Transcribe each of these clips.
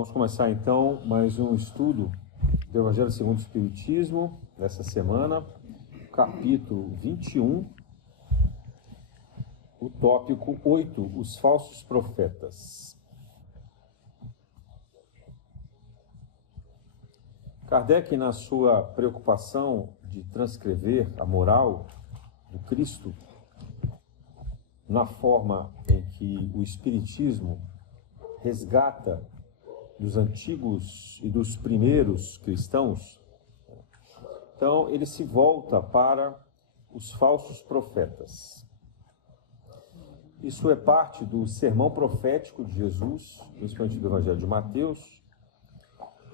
Vamos começar então mais um estudo do Evangelho segundo o Espiritismo, dessa semana, capítulo 21, o tópico 8, os falsos profetas. Kardec, na sua preocupação de transcrever a moral do Cristo, na forma em que o Espiritismo resgata dos antigos e dos primeiros cristãos, então ele se volta para os falsos profetas. Isso é parte do sermão profético de Jesus, principalmente do Evangelho de Mateus,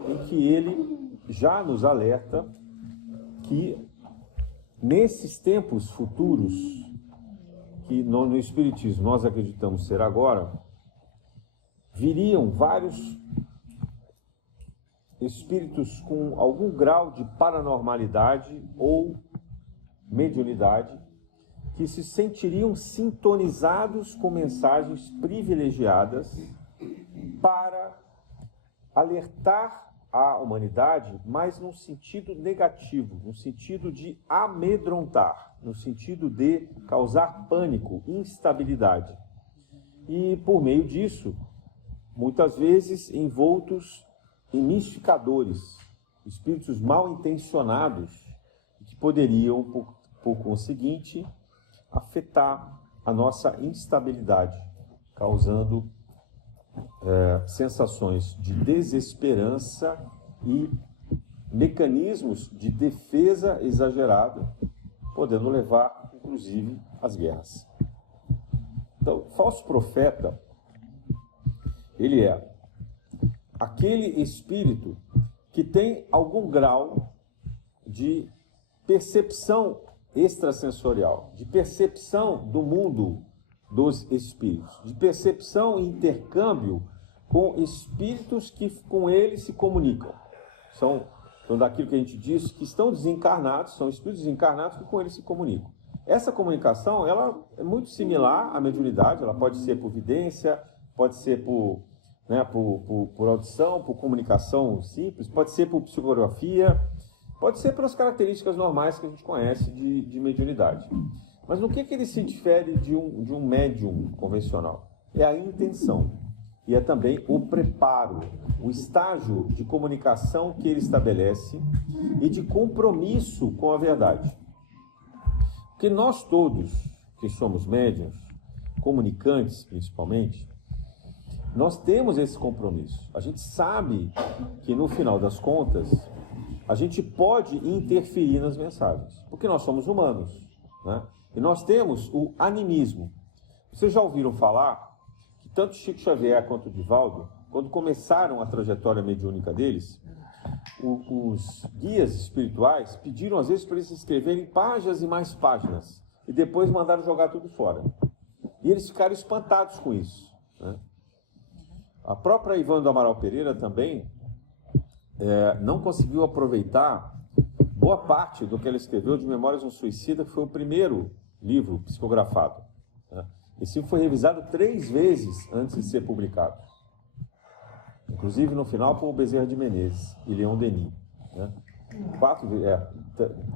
em que ele já nos alerta que nesses tempos futuros, que no Espiritismo nós acreditamos ser agora, viriam vários espíritos com algum grau de paranormalidade ou mediunidade, que se sentiriam sintonizados com mensagens privilegiadas para alertar a humanidade, mas num sentido negativo, no sentido de amedrontar, no sentido de causar pânico, instabilidade. E por meio disso, muitas vezes envoltos em mistificadores, espíritos mal intencionados, que poderiam, por conseguinte, afetar a nossa instabilidade, causando sensações de desesperança e mecanismos de defesa exagerada, podendo levar, inclusive, às guerras. Então, falso profeta, ele é aquele espírito que tem algum grau de percepção extrasensorial, de percepção do mundo dos espíritos, de percepção e intercâmbio com espíritos que com ele se comunicam. São daquilo que a gente diz que estão desencarnados, são espíritos desencarnados que com ele se comunicam. Essa comunicação, ela é muito similar à mediunidade, ela pode ser por vidência, pode ser por audição, por comunicação simples, pode ser por psicografia, pode ser pelas características normais que a gente conhece de mediunidade. Mas no que ele se difere de um médium convencional? É a intenção. E é também o preparo, o estágio de comunicação que ele estabelece e de compromisso com a verdade. Porque nós todos, que somos médiuns, comunicantes principalmente, nós temos esse compromisso. A gente sabe que no final das contas, a gente pode interferir nas mensagens, porque nós somos humanos, né? E nós temos o animismo. Vocês já ouviram falar que tanto Chico Xavier quanto o Divaldo, quando começaram a trajetória mediúnica deles, os guias espirituais pediram às vezes para eles escreverem páginas e mais páginas, e depois mandaram jogar tudo fora. E eles ficaram espantados com isso, né? A própria Ivone do Amaral Pereira também não conseguiu aproveitar boa parte do que ela escreveu de Memórias de um Suicida, que foi o primeiro livro psicografado, né? Esse livro foi revisado 3 vezes antes de ser publicado. Inclusive, no final, por Bezerra de Menezes e Leon Denis, né?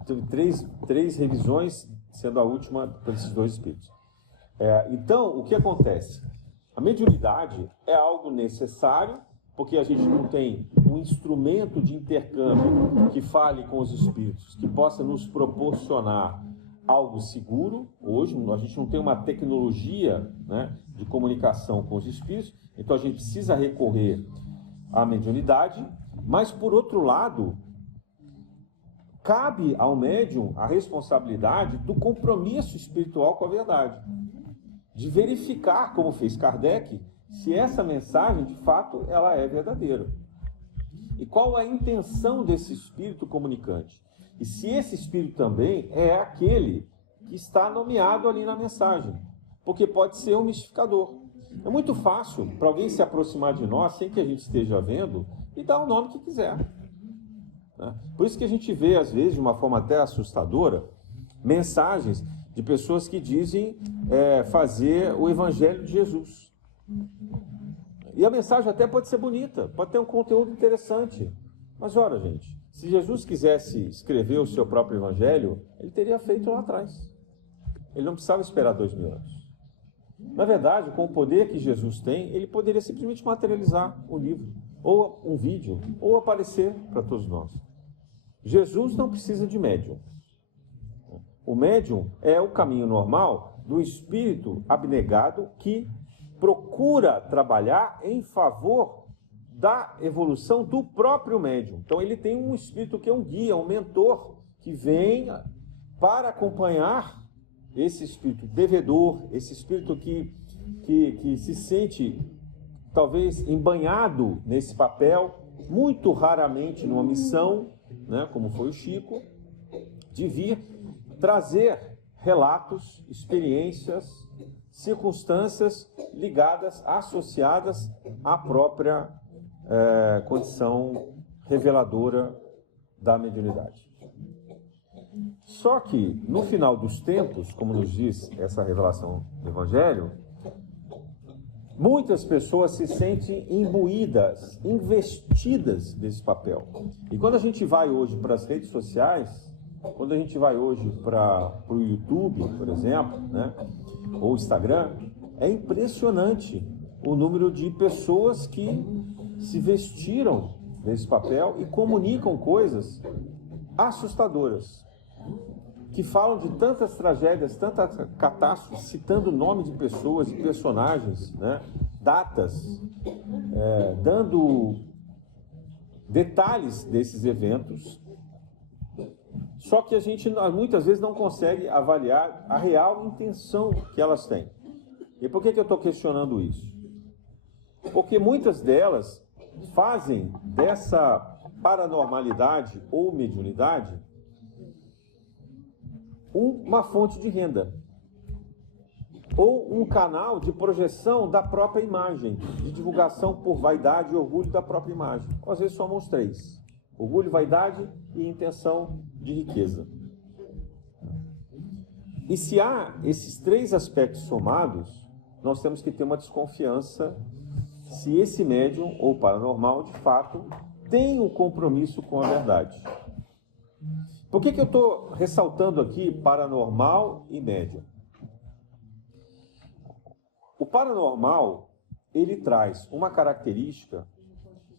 Teve 3 revisões, sendo a última por esses 2 espíritos. Então, o que acontece? A mediunidade é algo necessário, porque a gente não tem um instrumento de intercâmbio que fale com os espíritos, que possa nos proporcionar algo seguro. Hoje, a gente não tem uma tecnologia, né, de comunicação com os espíritos, então a gente precisa recorrer à mediunidade, mas, por outro lado, cabe ao médium a responsabilidade do compromisso espiritual com a verdade, de verificar, como fez Kardec, se essa mensagem, de fato, ela é verdadeira. E qual a intenção desse espírito comunicante? E se esse espírito também é aquele que está nomeado ali na mensagem. Porque pode ser um mistificador. É muito fácil para alguém se aproximar de nós, sem que a gente esteja vendo, e dar o nome que quiser, né? Por isso que a gente vê, às vezes, de uma forma até assustadora, mensagens de pessoas que dizem fazer o Evangelho de Jesus. E a mensagem até pode ser bonita, pode ter um conteúdo interessante. Mas ora, gente, se Jesus quisesse escrever o seu próprio evangelho, ele teria feito lá atrás. Ele não precisava esperar 2000 anos. Na verdade, com o poder que Jesus tem, ele poderia simplesmente materializar o livro, ou um vídeo, ou aparecer para todos nós. Jesus não precisa de médium. O médium é o caminho normal do espírito abnegado que procura trabalhar em favor da evolução do próprio médium. Então ele tem um espírito que é um guia, um mentor, que vem para acompanhar esse espírito devedor, esse espírito que se sente talvez embanhado nesse papel, muito raramente numa missão, né, como foi o Chico, de vir trazer relatos, experiências, circunstâncias ligadas, associadas à própria condição reveladora da mediunidade. Só que, no final dos tempos, como nos diz essa revelação do Evangelho, muitas pessoas se sentem imbuídas, investidas desse papel. E quando a gente vai hoje para as redes sociais, quando a gente vai hoje para o YouTube, por exemplo, né, ou Instagram, é impressionante o número de pessoas que se vestiram desse papel e comunicam coisas assustadoras, que falam de tantas tragédias, tantas catástrofes, citando o nome de pessoas e personagens, né, datas, dando detalhes desses eventos. Só que a gente muitas vezes não consegue avaliar a real intenção que elas têm. E por que eu estou questionando isso? Porque muitas delas fazem dessa paranormalidade ou mediunidade uma fonte de renda, ou um canal de projeção da própria imagem, de divulgação por vaidade e orgulho da própria imagem. Às vezes somos três: orgulho, vaidade e intenção de riqueza. E se há esses três aspectos somados, nós temos que ter uma desconfiança se esse médium ou paranormal, de fato, tem um compromisso com a verdade. Por que eu estou ressaltando aqui paranormal e médium? O paranormal, ele traz uma característica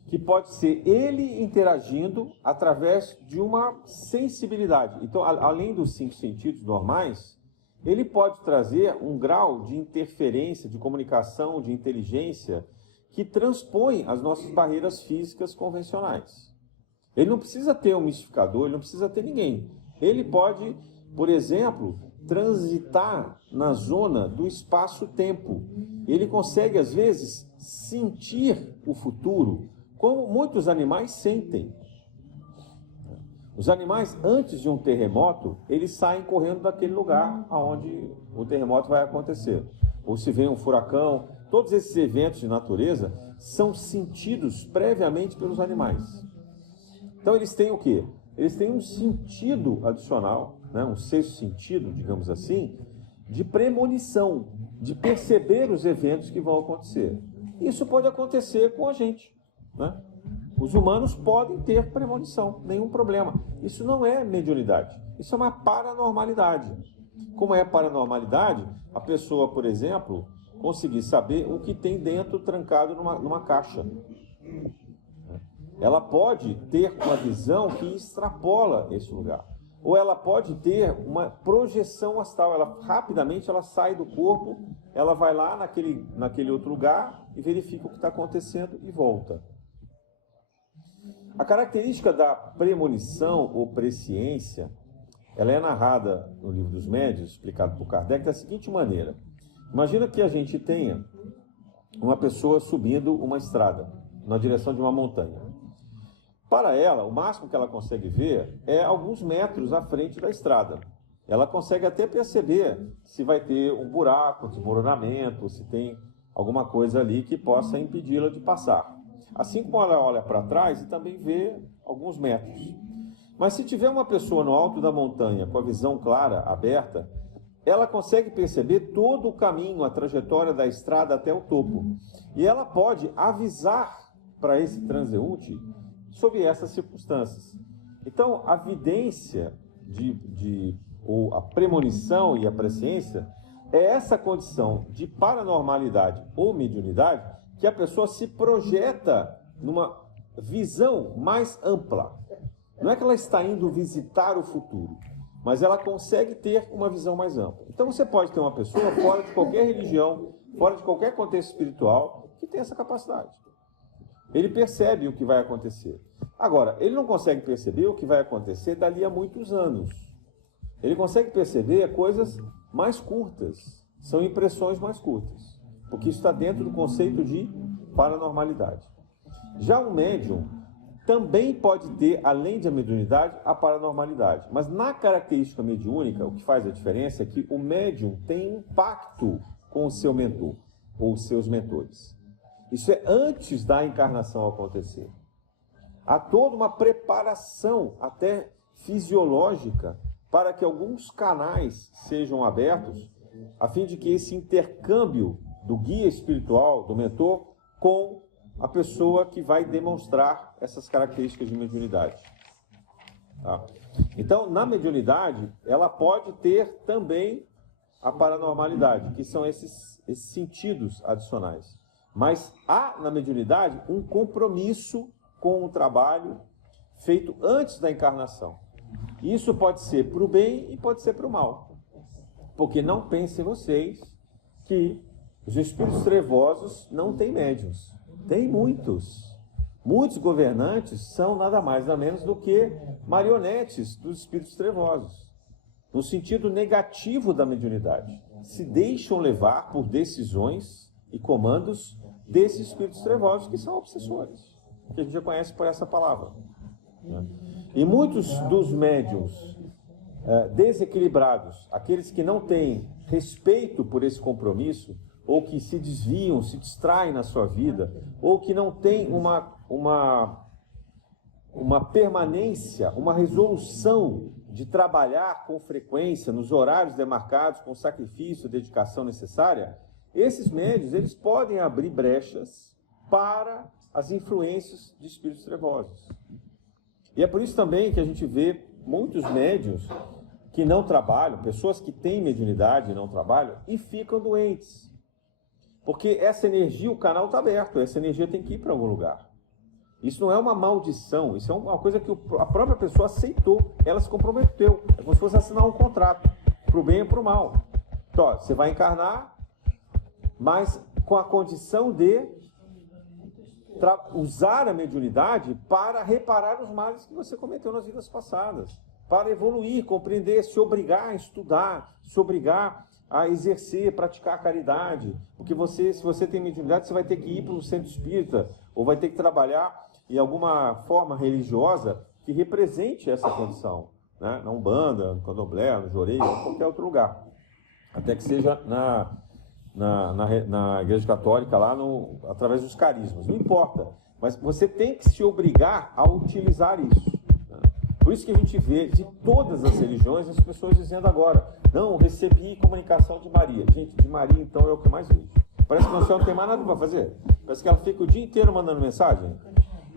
que pode ser ele interagindo através de uma sensibilidade. Então, além dos 5 sentidos normais, ele pode trazer um grau de interferência, de comunicação, de inteligência, que transpõe as nossas barreiras físicas convencionais. Ele não precisa ter um mistificador, ele não precisa ter ninguém. Ele pode, por exemplo, transitar na zona do espaço-tempo. Ele consegue, às vezes, sentir o futuro, como muitos animais sentem. Os animais, antes de um terremoto, eles saem correndo daquele lugar onde o terremoto vai acontecer. Ou se vem um furacão, todos esses eventos de natureza são sentidos previamente pelos animais. Então eles têm o quê? Eles têm um sentido adicional, né, um sexto sentido, digamos assim, de premonição, de perceber os eventos que vão acontecer. Isso pode acontecer com a gente, né? Os humanos podem ter premonição, nenhum problema. Isso não é mediunidade, isso é uma paranormalidade. Como é paranormalidade, a pessoa, por exemplo, conseguir saber o que tem dentro trancado numa caixa. Ela pode ter uma visão que extrapola esse lugar. Ou ela pode ter uma projeção astral. Rapidamente ela sai do corpo, ela vai lá naquele outro lugar e verifica o que está acontecendo e volta. A característica da premonição ou presciência, ela é narrada no Livro dos Médiuns, explicado por Kardec, da seguinte maneira. Imagina que a gente tenha uma pessoa subindo uma estrada na direção de uma montanha. Para ela, o máximo que ela consegue ver é alguns metros à frente da estrada. Ela consegue até perceber se vai ter um buraco, desmoronamento, se tem alguma coisa ali que possa impedi-la de passar. Assim como ela olha para trás e também vê alguns metros. Mas se tiver uma pessoa no alto da montanha com a visão clara, aberta, ela consegue perceber todo o caminho, a trajetória da estrada até o topo. E ela pode avisar para esse transeunte sobre essas circunstâncias. Então, a vidência ou a premonição e a presciência é essa condição de paranormalidade ou mediunidade que a pessoa se projeta numa visão mais ampla. Não é que ela está indo visitar o futuro, mas ela consegue ter uma visão mais ampla. Então você pode ter uma pessoa fora de qualquer religião, fora de qualquer contexto espiritual, que tem essa capacidade. Ele percebe o que vai acontecer. Agora, ele não consegue perceber o que vai acontecer dali a muitos anos. Ele consegue perceber coisas mais curtas, são impressões mais curtas, porque isso está dentro do conceito de paranormalidade. Já o médium também pode ter, além de a mediunidade, a paranormalidade. Mas na característica mediúnica, o que faz a diferença é que o médium tem um pacto com o seu mentor, ou os seus mentores. Isso é antes da encarnação acontecer. Há toda uma preparação, até fisiológica, para que alguns canais sejam abertos, a fim de que esse intercâmbio do guia espiritual, do mentor, com a pessoa que vai demonstrar essas características de mediunidade. Tá? Então, na mediunidade, ela pode ter também a paranormalidade, que são esses sentidos adicionais. Mas há, na mediunidade, um compromisso com o trabalho feito antes da encarnação. Isso pode ser para o bem e pode ser para o mal. Porque não pensem vocês que os espíritos trevosos não têm médiuns. Tem muitos. Muitos governantes são nada mais nada menos do que marionetes dos espíritos trevosos. No sentido negativo da mediunidade. Se deixam levar por decisões e comandos desses espíritos trevosos que são obsessores. Que a gente já conhece por essa palavra. E muitos dos médiuns desequilibrados, aqueles que não têm respeito por esse compromisso, ou que se desviam, se distraem na sua vida, ou que não têm uma permanência, uma resolução de trabalhar com frequência, nos horários demarcados, com sacrifício, dedicação necessária, esses médiuns, eles podem abrir brechas para as influências de espíritos trevosos. E é por isso também que a gente vê muitos médiuns que não trabalham, pessoas que têm mediunidade e não trabalham, e ficam doentes. Porque essa energia, o canal está aberto, essa energia tem que ir para algum lugar. Isso não é uma maldição, isso é uma coisa que a própria pessoa aceitou, ela se comprometeu. É como se fosse assinar um contrato, para o bem e para o mal. Então, ó, você vai encarnar, mas com a condição de usar a mediunidade para reparar os males que você cometeu nas vidas passadas. Para evoluir, compreender, se obrigar a estudar, se obrigar a exercer, praticar a caridade. Porque se você tem mediunidade, você vai ter que ir para um centro espírita, ou vai ter que trabalhar em alguma forma religiosa que represente essa condição. Né? Na Umbanda, no Candomblé, no Jorei, ou qualquer outro lugar. Até que seja na Igreja Católica, lá através dos carismas. Não importa. Mas você tem que se obrigar a utilizar isso. Por isso que a gente vê de todas as religiões as pessoas dizendo agora: não, recebi comunicação de Maria. Gente, de Maria então é o que eu mais vejo. Parece que não tem mais nada para fazer. Parece que ela fica o dia inteiro mandando mensagem.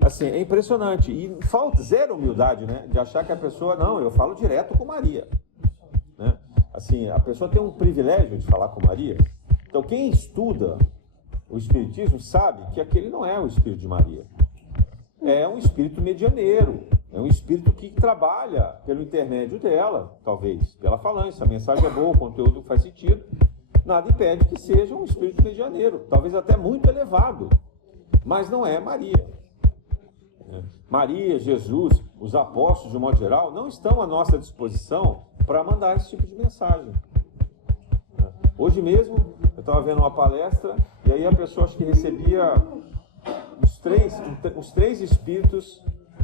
Assim, é impressionante. E falta zero humildade, né? De achar que a pessoa, não, eu falo direto com Maria. Né? Assim, a pessoa tem um privilégio de falar com Maria. Então quem estuda o Espiritismo sabe que aquele não é o Espírito de Maria. É um espírito medianeiro. É um espírito que trabalha pelo intermédio dela, talvez, pela falância. A mensagem é boa, o conteúdo faz sentido. Nada impede que seja um espírito medianeiro, talvez até muito elevado. Mas não é Maria. Maria, Jesus, os apóstolos, de um modo geral, não estão à nossa disposição para mandar esse tipo de mensagem. Hoje mesmo, eu estava vendo uma palestra, e aí a pessoa acho que recebia os três espíritos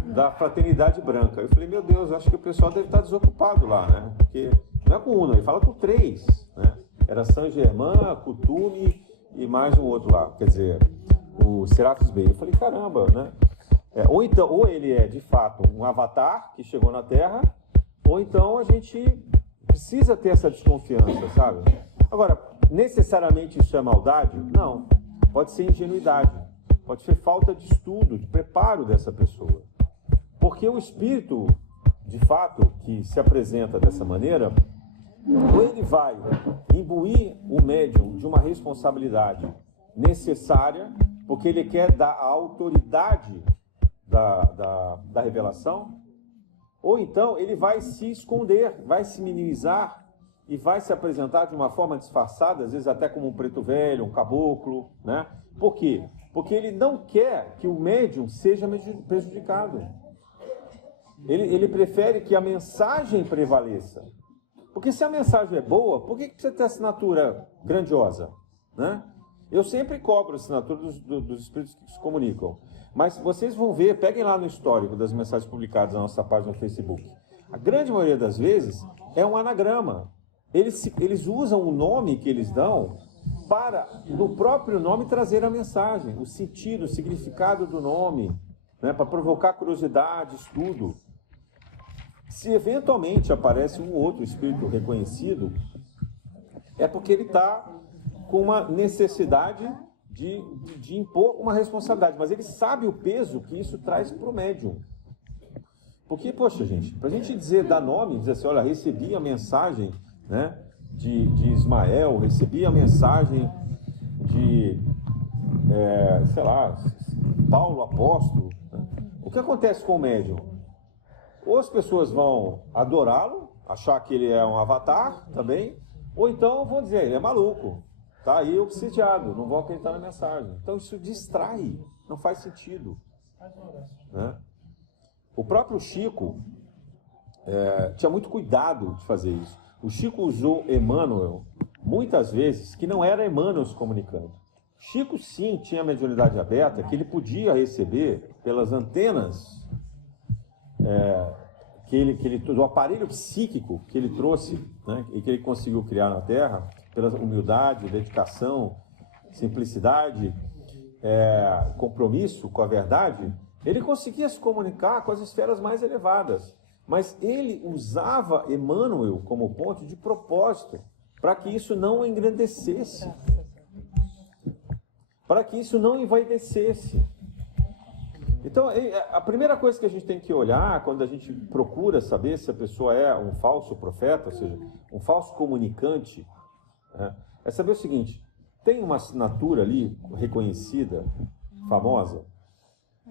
da fraternidade branca. Eu falei, meu Deus, acho que o pessoal deve estar desocupado lá, né? Porque não é com um, ele fala com 3, né? Era Saint Germain, Kuthumi e mais um outro lá, quer dizer, o Serapis Bey. Eu falei, caramba, né? Ou ele é de fato um avatar que chegou na Terra, ou então a gente precisa ter essa desconfiança, sabe? Agora, necessariamente isso é maldade? Não. Pode ser ingenuidade. Pode ser falta de estudo, de preparo dessa pessoa. Porque o espírito, de fato, que se apresenta dessa maneira, ou ele vai imbuir o médium de uma responsabilidade necessária, porque ele quer dar a autoridade da revelação, ou então ele vai se esconder, vai se minimizar e vai se apresentar de uma forma disfarçada, às vezes até como um preto velho, um caboclo, né? Por quê? Porque ele não quer que o médium seja prejudicado. Ele prefere que a mensagem prevaleça. Porque se a mensagem é boa, por que precisa ter assinatura grandiosa? Né? Eu sempre cobro a assinatura dos espíritos que se comunicam. Mas vocês vão ver, peguem lá no histórico das mensagens publicadas na nossa página no Facebook. A grande maioria das vezes é um anagrama. Eles usam o nome que eles dão para, no próprio nome, trazer a mensagem, o sentido, o significado do nome, né, para provocar curiosidade, estudo. Se eventualmente aparece um outro espírito reconhecido, é porque ele está com uma necessidade de impor uma responsabilidade, mas ele sabe o peso que isso traz para o médium. Porque, poxa, gente, para a gente dar nome, dizer assim, olha, recebi a mensagem, né, de Ismael, recebi a mensagem de, sei lá, Paulo apóstolo. Né? O que acontece com o médium? Ou as pessoas vão adorá-lo, achar que ele é um avatar também, ou então vão dizer, ele é maluco, está aí obsidiado, não vão acreditar na mensagem. Então isso distrai, não faz sentido. Né? O próprio Chico tinha muito cuidado de fazer isso. O Chico usou Emmanuel muitas vezes, que não era Emmanuel se comunicando. Chico sim tinha a mediunidade aberta, que ele podia receber pelas antenas do aparelho psíquico que ele trouxe, né, e que ele conseguiu criar na Terra, pela humildade, dedicação, simplicidade, compromisso com a verdade, ele conseguia se comunicar com as esferas mais elevadas. Mas ele usava Emmanuel como ponto de propósito, para que isso não engrandecesse, para que isso não envaidecesse. Então, a primeira coisa que a gente tem que olhar quando a gente procura saber se a pessoa é um falso profeta, ou seja, um falso comunicante, né, é saber o seguinte: tem uma assinatura ali reconhecida, famosa?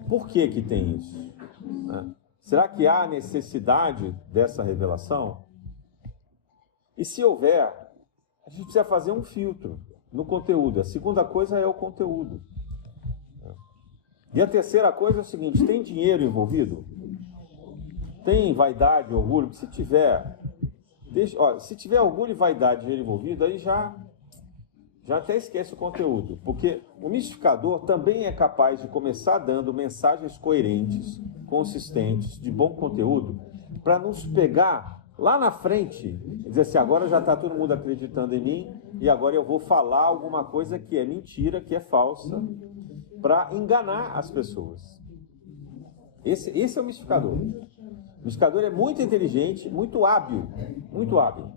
Por que que tem isso? Né? Será que há necessidade dessa revelação? E se houver, a gente precisa fazer um filtro no conteúdo. A segunda coisa é o conteúdo. E a terceira coisa é o seguinte: tem dinheiro envolvido? Tem vaidade, orgulho? Se tiver, se tiver orgulho e vaidade, dinheiro envolvido, aí já até esquece o conteúdo. Porque o mistificador também é capaz de começar dando mensagens coerentes, consistentes, de bom conteúdo, para nos pegar lá na frente e dizer assim: agora já está todo mundo acreditando em mim e agora eu vou falar alguma coisa que é mentira, que é falsa, para enganar as pessoas. Esse é o mistificador. O mistificador é muito inteligente, muito hábil, muito hábil.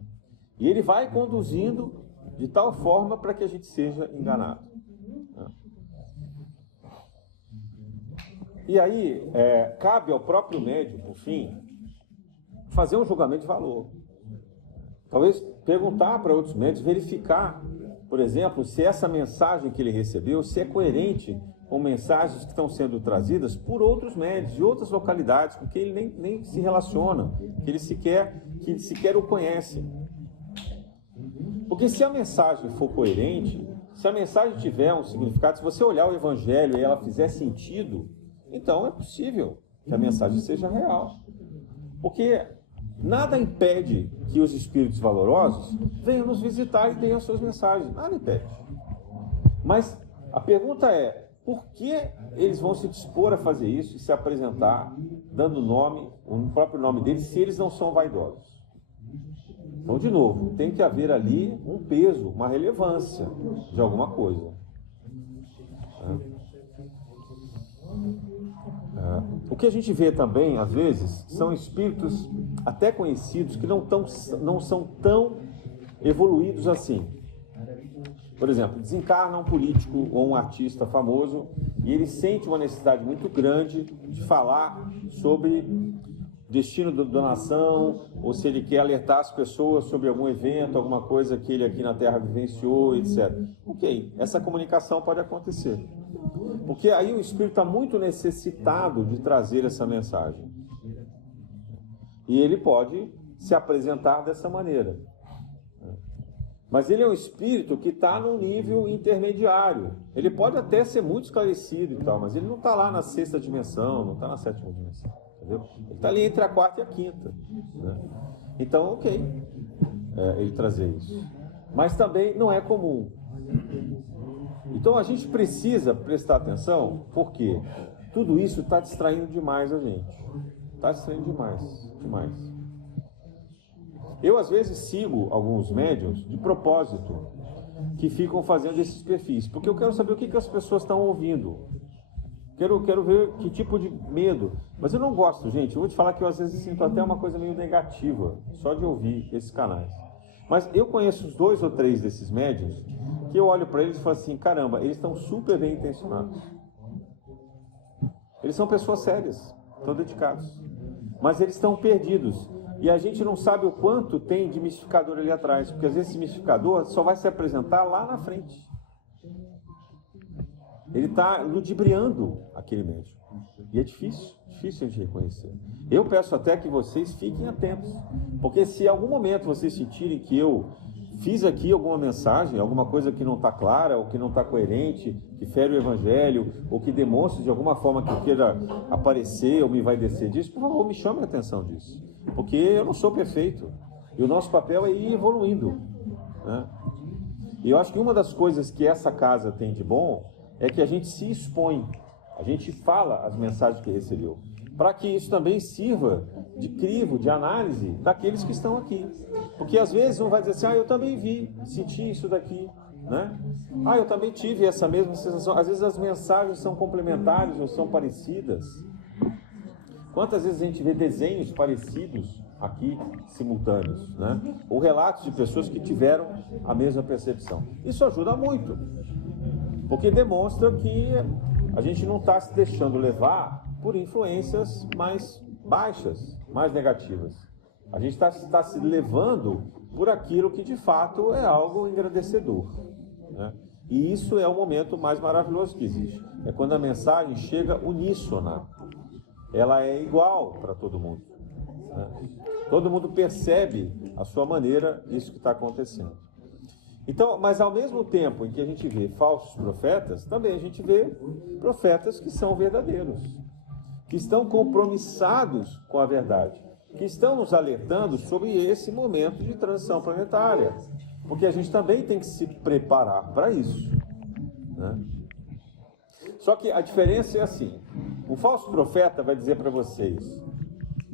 E ele vai conduzindo de tal forma para que a gente seja enganado. E aí, cabe ao próprio médium, por fim, fazer um julgamento de valor. Talvez perguntar para outros médios, verificar, por exemplo, se essa mensagem que ele recebeu, se é coerente com mensagens que estão sendo trazidas por outros médios, de outras localidades, com que ele nem se relaciona, que ele sequer o conhece. Porque se a mensagem for coerente, se a mensagem tiver um significado, se você olhar o Evangelho e ela fizer sentido, então é possível que a mensagem seja real. Porque nada impede que os espíritos valorosos venham nos visitar e deem as suas mensagens. Nada impede. Mas a pergunta é: por que eles vão se dispor a fazer isso e se apresentar, dando nome, o próprio nome deles, se eles não são vaidosos? Então, de novo, tem que haver ali um peso, uma relevância de alguma coisa. O que a gente vê também, às vezes, são espíritos até conhecidos, que não são tão evoluídos assim. Por exemplo, desencarna um político ou um artista famoso e ele sente uma necessidade muito grande de falar sobre destino da nação, ou se ele quer alertar as pessoas sobre algum evento, alguma coisa que ele aqui na Terra vivenciou, etc. Ok, essa comunicação pode acontecer. Porque aí o espírito está muito necessitado de trazer essa mensagem. E ele pode se apresentar dessa maneira. Mas ele é um espírito que está num nível intermediário. Ele pode até ser muito esclarecido e tal, mas ele não está lá na sexta dimensão, não está na sétima dimensão. Entendeu? Ele está ali entre a quarta e a quinta. Né? Então, ok, ele trazer isso. Mas também não é comum. Então a gente precisa prestar atenção, porque tudo isso está distraindo demais a gente. Está distraindo demais. Eu, às vezes, sigo alguns médiuns de propósito que ficam fazendo esses perfis, porque eu quero saber o que as pessoas estão ouvindo. Quero ver que tipo de medo. Mas eu não gosto, gente. Eu vou te falar que eu, às vezes, sinto até uma coisa meio negativa só de ouvir esses canais. Mas eu conheço os 2 ou 3 desses médiuns que eu olho para eles e falo assim, caramba, eles estão super bem intencionados. Eles são pessoas sérias, estão dedicados. Mas eles estão perdidos. E a gente não sabe o quanto tem de mistificador ali atrás, porque às vezes esse mistificador só vai se apresentar lá na frente. Ele está ludibriando aquele médium. E é difícil de reconhecer. Eu peço até que vocês fiquem atentos, porque se em algum momento vocês sentirem que eu fiz aqui alguma mensagem, alguma coisa que não está clara, ou que não está coerente, que fere o Evangelho, ou que demonstre de alguma forma que eu queira aparecer ou me vai descer disso, por favor, me chame a atenção disso. Porque eu não sou perfeito. E o nosso papel é ir evoluindo. Né? E eu acho que uma das coisas que essa casa tem de bom é que a gente se expõe. A gente fala as mensagens que recebeu. Para que isso também sirva de crivo, de análise daqueles que estão aqui. Porque às vezes um vai dizer assim, eu também vi, senti isso daqui, né? Eu também tive essa mesma sensação. Às vezes as mensagens são complementares ou são parecidas. Quantas vezes a gente vê desenhos parecidos aqui, simultâneos, né? Ou relatos de pessoas que tiveram a mesma percepção. Isso ajuda muito, porque demonstra que a gente não está se deixando levar por influências mais baixas, mais negativas. A gente está se levando por aquilo que de fato é algo engrandecedor. Né? E isso é o momento mais maravilhoso que existe. É quando a mensagem chega uníssona. Ela é igual para todo mundo. Né? Todo mundo percebe a sua maneira isso que está acontecendo. Então, mas ao mesmo tempo em que a gente vê falsos profetas, também a gente vê profetas que são verdadeiros, que estão compromissados com a verdade, que estão nos alertando sobre esse momento de transição planetária, porque a gente também tem que se preparar para isso. Né? Só que a diferença é assim, o falso profeta vai dizer para vocês,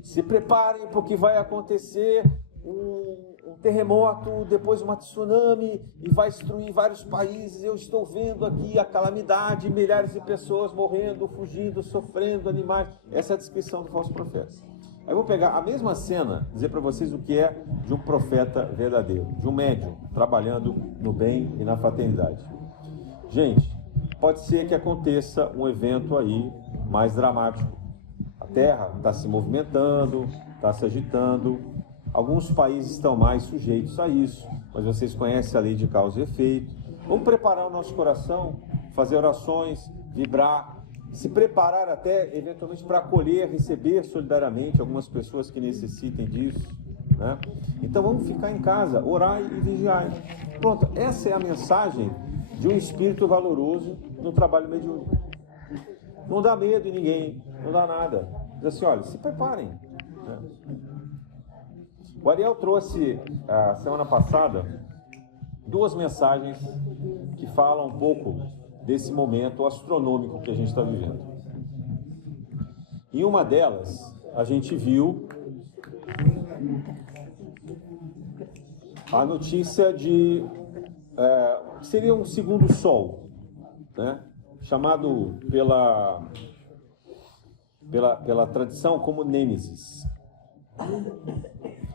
se preparem porque vai acontecer um terremoto, depois uma tsunami e vai destruir vários países, eu estou vendo aqui a calamidade, milhares de pessoas morrendo, fugindo, sofrendo, animais. Essa é a descrição do falso profeta. Aí eu vou pegar a mesma cena, dizer para vocês o que é de um profeta verdadeiro, de um médium trabalhando no bem e na fraternidade. Gente, pode ser que aconteça um evento aí mais dramático. A Terra está se movimentando, está se agitando. Alguns países estão mais sujeitos a isso, mas vocês conhecem a lei de causa e efeito. Vamos preparar o nosso coração, fazer orações, vibrar, se preparar até, eventualmente, para acolher, receber solidariamente algumas pessoas que necessitem disso. Né? Então vamos ficar em casa, orar e vigiar. Pronto, essa é a mensagem de um espírito valoroso no trabalho mediúnico. Não dá medo em ninguém, não dá nada. Diz assim, olha, se preparem. Né? O Ariel trouxe, a semana passada, 2 mensagens que falam um pouco desse momento astronômico que a gente está vivendo. Em uma delas, a gente viu a notícia de... seria um segundo sol, né? Chamado pela tradição como Nêmesis.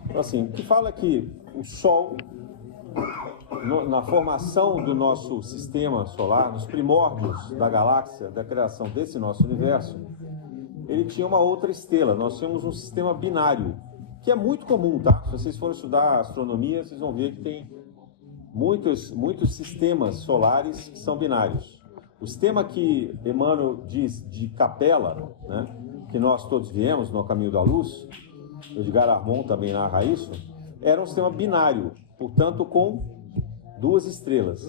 Então, assim, que fala que o Sol, na formação do nosso sistema solar, nos primórdios da galáxia, da criação desse nosso universo, ele tinha uma outra estrela. Nós tínhamos um sistema binário, que é muito comum, tá? Se vocês forem estudar astronomia, vocês vão ver que tem muitos sistemas solares que são binários. O sistema que Emmanuel diz de Capela, né, que nós todos viemos no Caminho da Luz, Edgar Armon também narra isso, era um sistema binário, portanto com duas estrelas.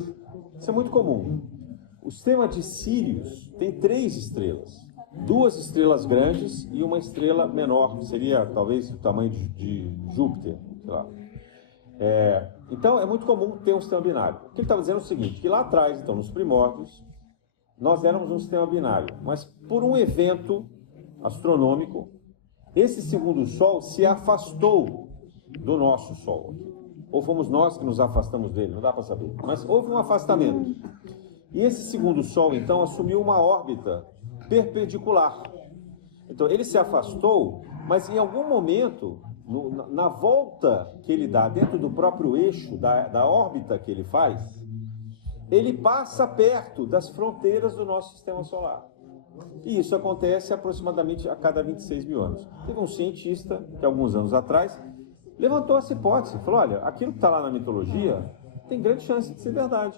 Isso é muito comum. O sistema de Sírius tem 3 estrelas. 2 estrelas grandes e uma estrela menor, que seria talvez o tamanho de Júpiter, sei lá. Então é muito comum ter um sistema binário. O que ele estava dizendo é o seguinte, que lá atrás, então, nos primórdios, nós éramos um sistema binário, mas por um evento astronômico, esse segundo Sol se afastou do nosso Sol. Ou fomos nós que nos afastamos dele, não dá para saber. Mas houve um afastamento. E esse segundo Sol, então, assumiu uma órbita perpendicular. Então, ele se afastou, mas em algum momento, na volta que ele dá dentro do próprio eixo, da órbita que ele faz, ele passa perto das fronteiras do nosso sistema solar. E isso acontece aproximadamente a cada 26 mil anos. Teve um cientista, que alguns anos atrás, levantou essa hipótese. Falou, olha, aquilo que está lá na mitologia tem grande chance de ser verdade.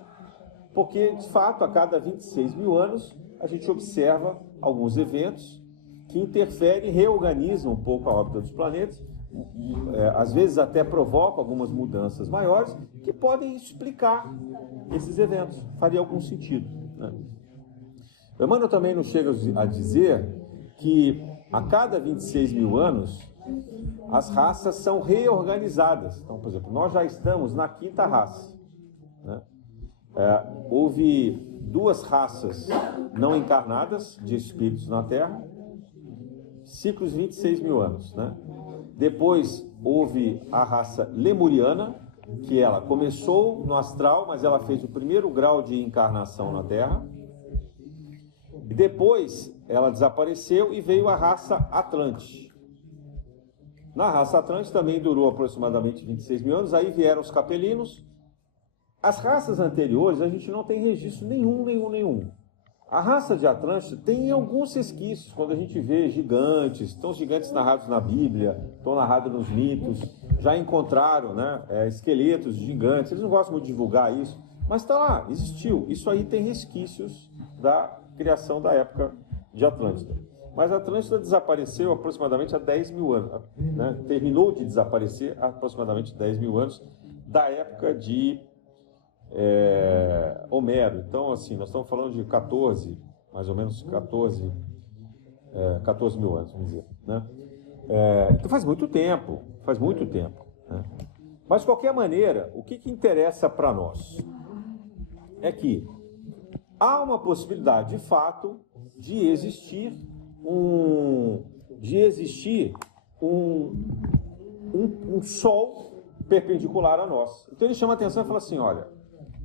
Porque, de fato, a cada 26 mil anos, a gente observa alguns eventos que interferem e reorganizam um pouco a órbita dos planetas, às vezes até provocam algumas mudanças maiores, que podem explicar esses eventos. Faria algum sentido, né? O Emmanuel também nos chega a dizer que a cada 26 mil anos as raças são reorganizadas. Então, por exemplo, nós já estamos na 5ª raça, né? Houve 2 raças não encarnadas de espíritos na Terra, ciclos de 26 mil anos, né? Depois houve a raça lemuriana, que ela começou no astral, mas ela fez o primeiro grau de encarnação na Terra. E depois ela desapareceu e veio a raça Atlante. Na raça Atlante também durou aproximadamente 26 mil anos, aí vieram os capelinos. As raças anteriores a gente não tem registro nenhum. A raça de Atlântida tem alguns resquícios, quando a gente vê gigantes, estão os gigantes narrados na Bíblia, estão narrados nos mitos, já encontraram, né, esqueletos de gigantes, eles não gostam muito de divulgar isso, mas está lá, existiu. Isso aí tem resquícios da criação da época de Atlântida. Mas a Atlântida desapareceu aproximadamente há 10 mil anos, né? Terminou de desaparecer há aproximadamente 10 mil anos da época de Homero. Então, assim, nós estamos falando de 14, mais ou menos 14 mil anos, vamos dizer, né? Então faz muito tempo, né? Mas, de qualquer maneira, o que interessa para nós é que há uma possibilidade, de fato, de existir um Sol perpendicular a nós. Então ele chama a atenção e fala assim, olha,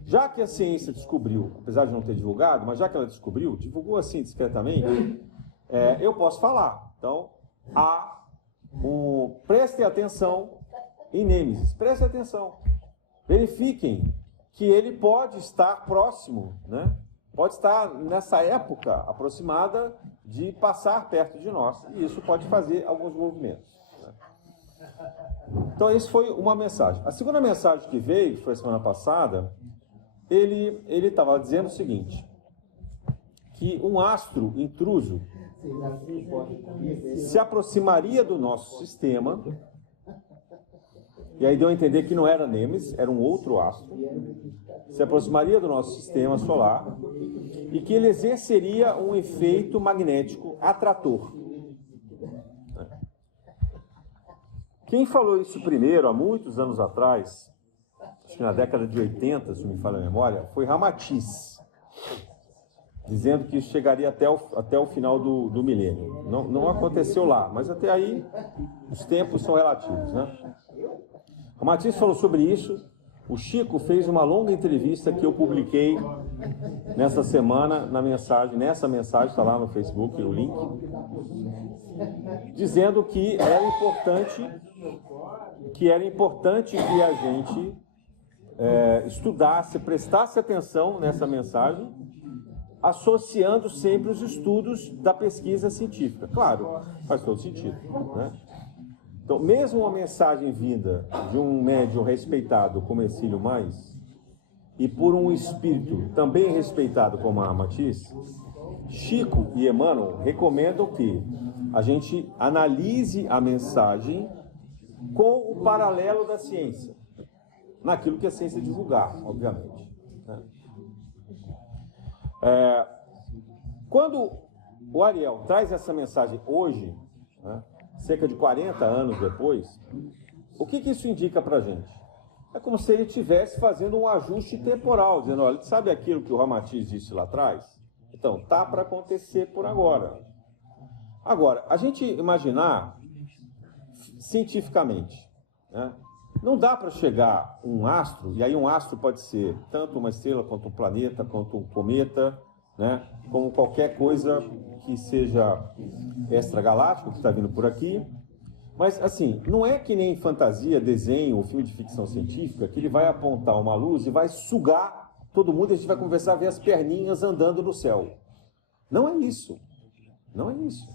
já que a ciência descobriu, apesar de não ter divulgado, mas já que ela descobriu, divulgou assim discretamente, eu posso falar. Então, prestem atenção em Nêmesis, prestem atenção. Verifiquem que ele pode estar próximo, né? Pode estar nessa época aproximada de passar perto de nós. E isso pode fazer alguns movimentos, né? Então, isso foi uma mensagem. A segunda mensagem que veio, que foi a semana passada, ele estava dizendo o seguinte, que um astro intruso se aproximaria do nosso sistema, e aí deu a entender que não era Nêmesis, era um outro astro, se aproximaria do nosso sistema solar, e que ele exerceria um efeito magnético atrator. Quem falou isso primeiro, há muitos anos atrás, acho que na década de 80, se não me falha a memória, foi Ramatiz, dizendo que isso chegaria até o final do milênio. Não aconteceu lá, mas até aí os tempos são relativos, né? Ramatiz falou sobre isso, O Chico fez uma longa entrevista que eu publiquei nessa semana, nessa mensagem, está lá no Facebook, o link, dizendo que era importante que a gente estudasse, prestasse atenção nessa mensagem, associando sempre os estudos da pesquisa científica. Claro, faz todo sentido, né? Então, mesmo uma mensagem vinda de um médium respeitado como Hercílio Mais, e por um espírito também respeitado como a Amatiz, Chico e Emmanuel recomendam que a gente analise a mensagem com o paralelo da ciência, naquilo que a ciência divulgar, obviamente, né? Quando o Ariel traz essa mensagem hoje, né, cerca de 40 anos depois, o que isso indica para a gente? É como se ele estivesse fazendo um ajuste temporal, dizendo, olha, sabe aquilo que o Ramatiz disse lá atrás? Então, tá para acontecer por agora. Agora, a gente imaginar cientificamente, né, não dá para chegar um astro, e aí um astro pode ser tanto uma estrela, quanto um planeta, quanto um cometa, né, como qualquer coisa que seja extragaláctico, que está vindo por aqui. Mas, assim, não é que nem fantasia, desenho ou filme de ficção científica, que ele vai apontar uma luz e vai sugar todo mundo e a gente vai conversar, ver as perninhas andando no céu. Não é isso. Não é isso.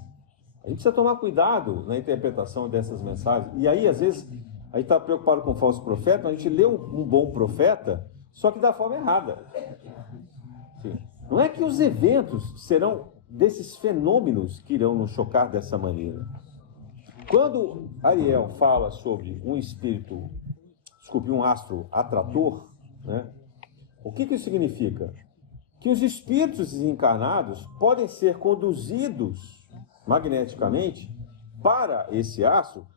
A gente precisa tomar cuidado na interpretação dessas mensagens. E aí, às vezes, a gente está preocupado com o falso profeta, mas a gente lê um bom profeta, só que da forma errada. Sim. Não é que os eventos serão desses fenômenos que irão nos chocar dessa maneira. Quando Ariel fala sobre um astro atrator, né, o que isso significa? Que os espíritos desencarnados podem ser conduzidos magneticamente para esse astro,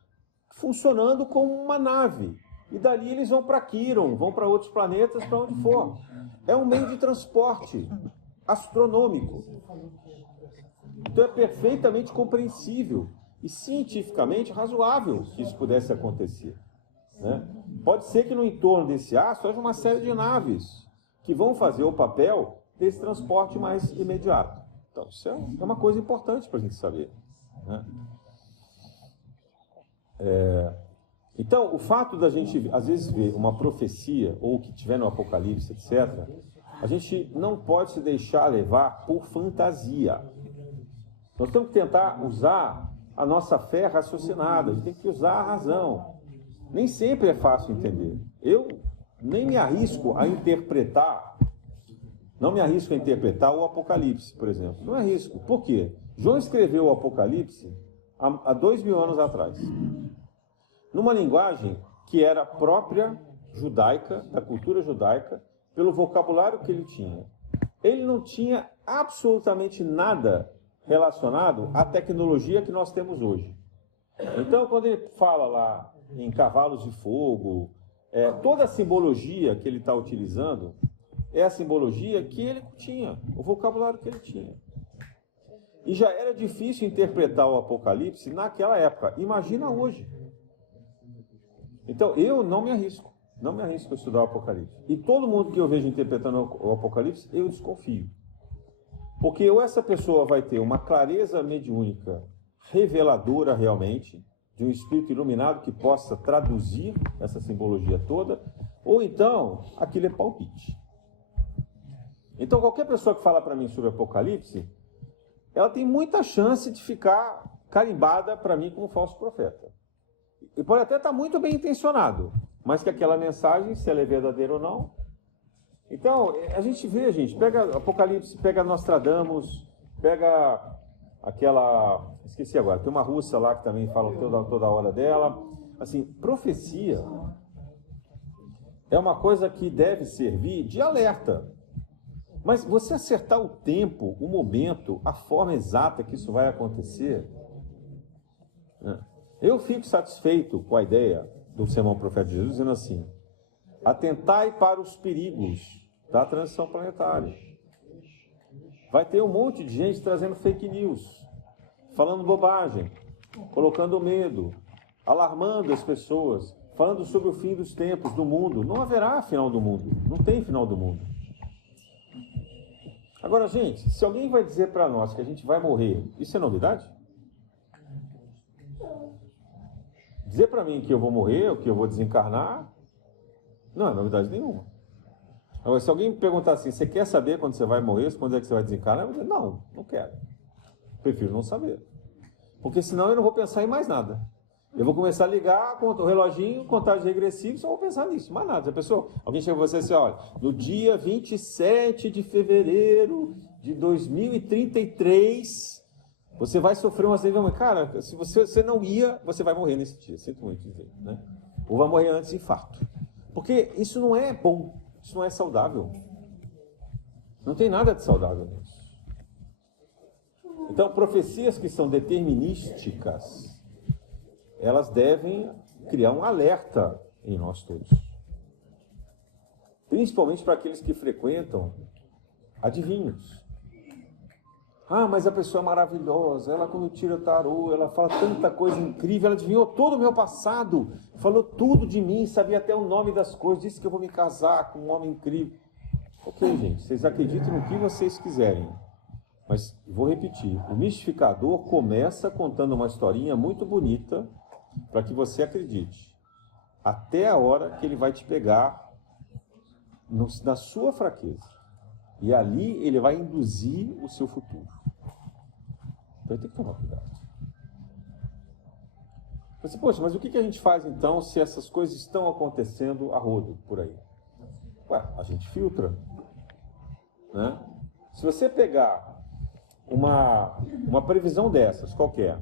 funcionando como uma nave. E dali eles vão para Quiron, vão para outros planetas, para onde for. É um meio de transporte astronômico. Então é perfeitamente compreensível e cientificamente razoável que isso pudesse acontecer, né? Pode ser que no entorno desse astro haja uma série de naves que vão fazer o papel desse transporte mais imediato. Então isso é uma coisa importante para a gente saber, né? Então, o fato da gente, às vezes, ver uma profecia, ou o que tiver no Apocalipse, etc., a gente não pode se deixar levar por fantasia. Nós temos que tentar usar a nossa fé raciocinada, a gente tem que usar a razão. Nem sempre é fácil entender. Eu nem me arrisco a interpretar, não me arrisco a interpretar o Apocalipse, por exemplo. Não arrisco. Por quê? João escreveu o Apocalipse há 2000 anos atrás, numa linguagem que era própria judaica, da cultura judaica, pelo vocabulário que ele tinha. Ele não tinha absolutamente nada relacionado à tecnologia que nós temos hoje. Então, quando ele fala lá em cavalos de fogo, toda a simbologia que ele está utilizando é a simbologia que ele tinha, o vocabulário que ele tinha. E já era difícil interpretar o Apocalipse naquela época. Imagina hoje. Então, eu não me arrisco a estudar o Apocalipse. E todo mundo que eu vejo interpretando o Apocalipse, eu desconfio. Porque ou essa pessoa vai ter uma clareza mediúnica reveladora realmente, de um espírito iluminado que possa traduzir essa simbologia toda, ou então, aquilo é palpite. Então, qualquer pessoa que fala para mim sobre o Apocalipse, ela tem muita chance de ficar carimbada para mim como falso profeta. E pode até estar muito bem intencionado, mas que aquela mensagem, se ela é verdadeira ou não. Então, a gente vê, pega Apocalipse, pega Nostradamus, pega aquela... Esqueci agora, tem uma russa lá que também fala toda hora dela. Assim, profecia é uma coisa que deve servir de alerta. Mas você acertar o tempo, o momento, a forma exata que isso vai acontecer, né? Eu fico satisfeito com a ideia do Sermão Profético de Jesus, dizendo assim: atentai para os perigos da transição planetária. Vai ter um monte de gente trazendo fake news, falando bobagem, colocando medo, alarmando as pessoas, falando sobre o fim dos tempos, do mundo. Não haverá final do mundo. Não tem final do mundo. Agora, gente, se alguém vai dizer para nós que a gente vai morrer, isso é novidade? Dizer para mim que eu vou morrer, ou que eu vou desencarnar, não é novidade nenhuma. Agora, se alguém me perguntar assim, você quer saber quando você vai morrer, quando é que você vai desencarnar? Eu vou dizer, não, não quero. Prefiro não saber. Porque senão eu não vou pensar em mais nada. Eu vou começar a ligar o reloginho, contagem regressiva, só vou pensar nisso, mais nada. Já pensou? Alguém chega pra você e diz, olha, no dia 27 de fevereiro de 2033, você vai sofrer um acidente. Cara, se você não ia, você vai morrer nesse dia. Sinto muito dizer, né? Ou vai morrer antes de infarto. Porque isso não é bom, isso não é saudável. Não tem nada de saudável nisso. Então, profecias que são determinísticas, elas devem criar um alerta em nós todos. Principalmente para aqueles que frequentam adivinhos. Ah, mas a pessoa é maravilhosa, ela quando tira o tarô, ela fala tanta coisa incrível, ela adivinhou todo o meu passado, falou tudo de mim, sabia até o nome das coisas, disse que eu vou me casar com um homem incrível. Ok, gente, vocês acreditem no que vocês quiserem. Mas, vou repetir, o mistificador começa contando uma historinha muito bonita para que você acredite. Até a hora que ele vai te pegar na sua fraqueza. E ali ele vai induzir o seu futuro. Então tem que tomar cuidado. Você, poxa, mas o que a gente faz então se essas coisas estão acontecendo a rodo por aí? Ué, a gente filtra. Né? Se você pegar uma previsão dessas, qualquer,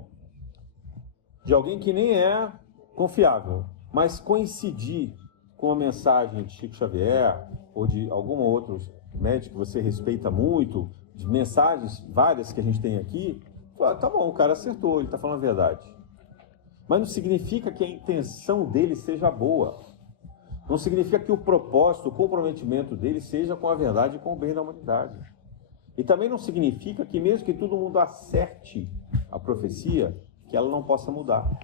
de alguém que nem é confiável, mas coincidir com a mensagem de Chico Xavier ou de algum outro médico que você respeita muito, de mensagens várias que a gente tem aqui, tá bom, o cara acertou, ele está falando a verdade. Mas não significa que a intenção dele seja boa. Não significa que o propósito, o comprometimento dele seja com a verdade e com o bem da humanidade. E também não significa que mesmo que todo mundo acerte a profecia, que ela não possa mudar.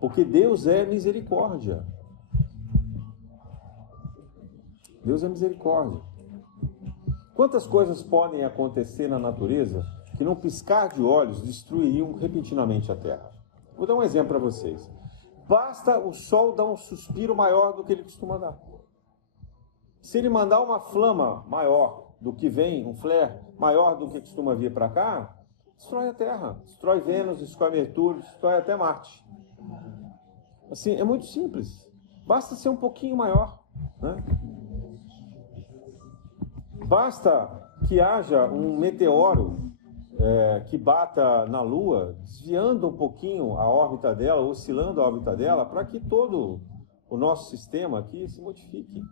Porque Deus é misericórdia. Deus é misericórdia. Quantas coisas podem acontecer na natureza que num piscar de olhos destruiriam repentinamente a Terra? Vou dar um exemplo para vocês. Basta o Sol dar um suspiro maior do que ele costuma dar. Se ele mandar uma flama maior do que vem, um flare maior do que costuma vir para cá, destrói a Terra, destrói Vênus, destrói Mercúrio, destrói até Marte. Assim, é muito simples. Basta ser um pouquinho maior, né? Basta que haja um meteoro que bata na Lua, desviando um pouquinho a órbita dela, oscilando a órbita dela, para que todo o nosso sistema aqui se modifique.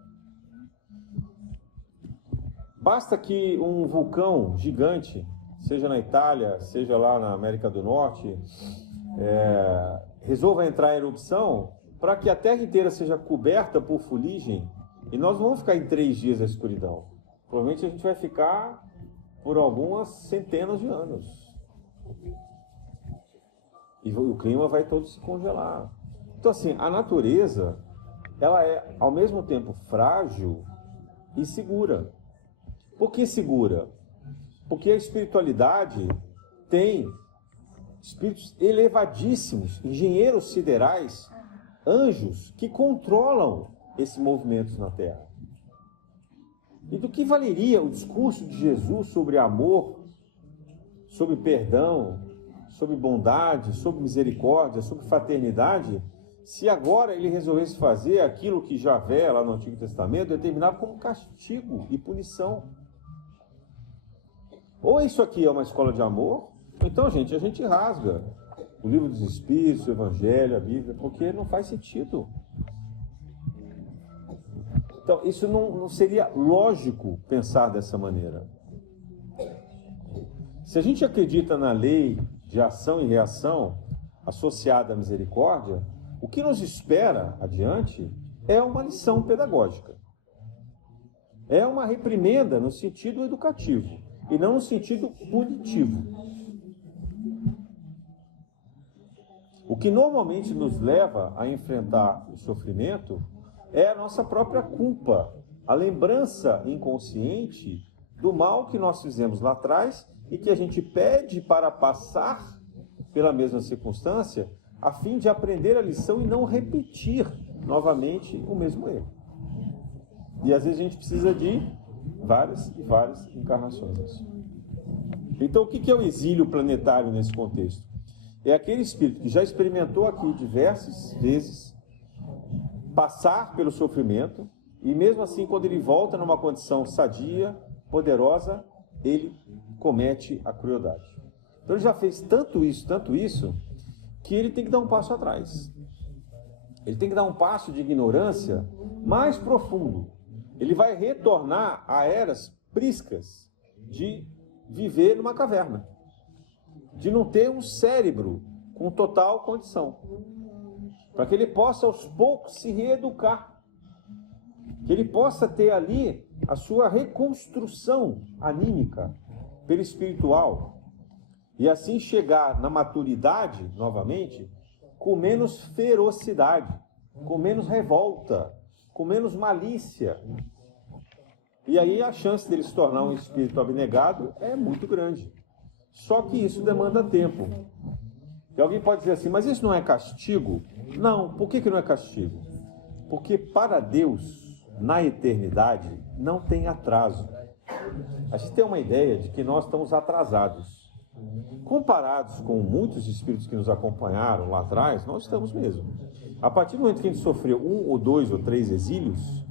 Basta que um vulcão gigante, seja na Itália, seja lá na América do Norte, resolva entrar em erupção, para que a Terra inteira seja coberta por fuligem, e nós não vamos ficar em 3 dias na escuridão. Provavelmente a gente vai ficar por algumas centenas de anos. E o clima vai todo se congelar. Então, assim, a natureza, ela é, ao mesmo tempo, frágil e segura. Por que segura? Porque a espiritualidade tem espíritos elevadíssimos, engenheiros siderais, anjos, que controlam esses movimentos na Terra. E do que valeria o discurso de Jesus sobre amor, sobre perdão, sobre bondade, sobre misericórdia, sobre fraternidade, se agora ele resolvesse fazer aquilo que Javé, lá no Antigo Testamento, determinava como castigo e punição? Ou isso aqui é uma escola de amor, ou então, gente, a gente rasga o livro dos Espíritos, o Evangelho, a Bíblia, porque não faz sentido. Então, isso não seria lógico pensar dessa maneira. Se a gente acredita na lei de ação e reação associada à misericórdia, o que nos espera adiante é uma lição pedagógica. É uma reprimenda no sentido educativo e não no sentido punitivo. O que normalmente nos leva a enfrentar o sofrimento é a nossa própria culpa, a lembrança inconsciente do mal que nós fizemos lá atrás e que a gente pede para passar pela mesma circunstância, a fim de aprender a lição e não repetir novamente o mesmo erro. E às vezes a gente precisa de várias e várias encarnações. Então o que é o exílio planetário nesse contexto? É aquele espírito que já experimentou aqui diversas vezes passar pelo sofrimento, e mesmo assim, quando ele volta numa condição sadia, poderosa, ele comete a crueldade. Então ele já fez tanto isso, que ele tem que dar um passo atrás. Ele tem que dar um passo de ignorância mais profundo. Ele vai retornar a eras priscas de viver numa caverna, de não ter um cérebro com total condição, para que ele possa aos poucos se reeducar, que ele possa ter ali a sua reconstrução anímica, perispiritual, e assim chegar na maturidade, novamente, com menos ferocidade, com menos revolta, com menos malícia. E aí a chance dele se tornar um espírito abnegado é muito grande. Só que isso demanda tempo. E alguém pode dizer assim, mas isso não é castigo? Não, por que não é castigo? Porque para Deus, na eternidade, não tem atraso. A gente tem uma ideia de que nós estamos atrasados. Comparados com muitos espíritos que nos acompanharam lá atrás, nós estamos mesmo. A partir do momento que a gente sofreu 1 ou 2 ou 3 exílios,